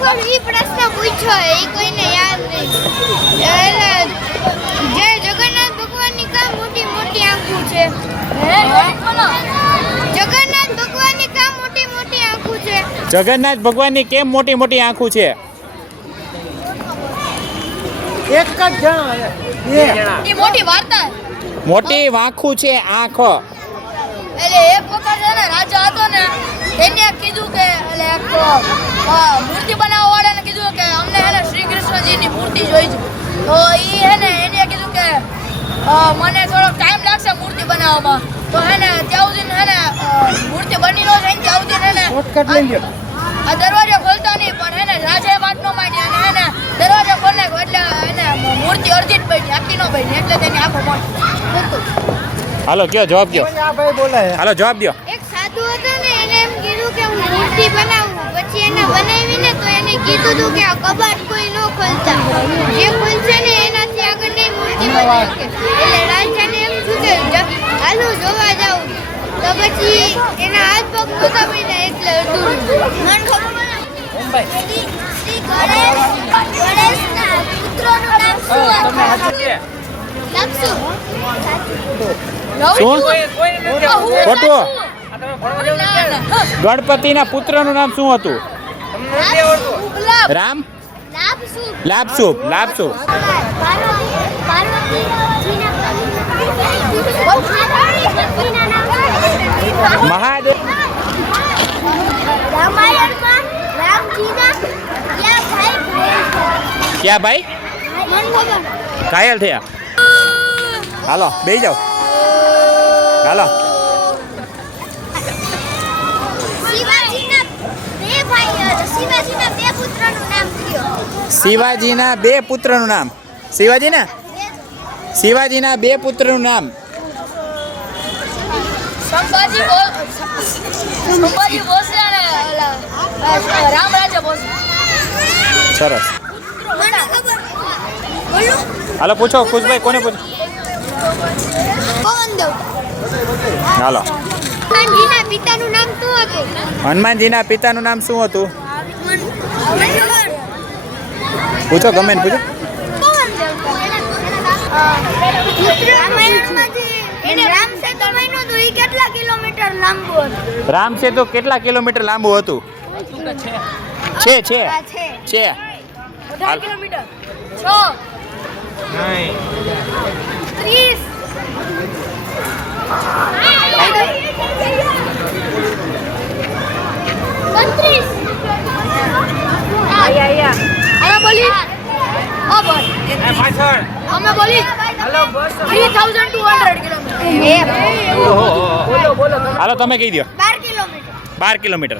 વખત ઈ પ્રશ્ન પૂછ્યો એ કોઈને યાદ નહીં. એટલે જય જગન્નાથ ભગવાનની કા મોટી મોટી આંખો છે? જગન્નાથ ભગવાનની કા મોટી મોટી આંખો છે? જગન્નાથ ભગવાનની કેમ મોટી મોટી આંખો છે? એક જ જણ એ મોટી વાર્તા. મોટી વાંખું છે આંખ. એટલે એક વખત છે ને રાજા હતો ને એને કીધું કે એટલે એક મૂર્તિ બનાવવા વાળાને કીધું કે અમને હે ને શ્રી કૃષ્ણજીની મૂર્તિ જોઈ છે. તો ઈ હે ને એને કીધું કે મને થોડો ટાઈમ લાગશે મૂર્તિ બનાવવામાં. તો હે ને ત્યાં સુધી હે ને મૂર્તિ બની ન જાય ત્યાં સુધી હે ને શોર્ટકટ લઈ લ્યો. આ દરવાજો ખોલતો નહીં પણ હે ને રાજાએ વાત ન માંડી અને હે ને દરવાજો ખોલી નાખ્યો એટલે હે ને મૂર્તિ અડધી જ પડી આખી ન પડી એટલે તેની આંખો મોટી. હાલો કયો જવાબ દો. આ ભાઈ બોલાય. હાલો જવાબ દો. એક સાધુ હતો ને એને એમ કીધું કે હું મૂર્તિ બનાવું. પછી એને બનાવીને તો એને કીધું હતું કે આ કબાટ કોઈ ન ખોલતા, જે ખોલશે ને એનાથી આગળ નહીં મૂર્તિ બની શકે. એટલે રાજાને એમ થયું કે હાલો જોવા જાઉં. તો પછી એના હાથ પગ નહોતા બન્યા એટલે અડધું. મન ખબર શ્રી ગણેશના પુત્રોનું નામ શું હતું? લક્ષુ. શું ખોટું? ગણપતિના પુત્રનું નામ શું હતું? રામ. લાભસુપ. લાભસુપ. મહાદેવ. રામાયણમાં રામજીના ક્યાં ભાઈ ઘાયલ થયા? હાલો બેસી જાઓ. હાલો. શિવાજીના બે પુત્રનું નામ. શિવાજીના બે પુત્રનું નામ. સંભાજી ભોસલે અને રામ રાજા ભોસલે. સરસ. હાલો પૂછો ખુશભાઈ, કોને પૂછો? હાલો. હનુમાનજીના પિતાનું નામ શું હતું? હનુમાનજીના પિતાનું નામ શું હતું? પૂછો, ગમે ને પૂછો. રામ સેતુ કેટલા કિલોમીટર લાંબુ હતું? છે 18 કિલોમીટર. 3200 કિલોમીટર. હાલો તમે કહી દો. 12 કિલોમીટર. 12 કિલોમીટર.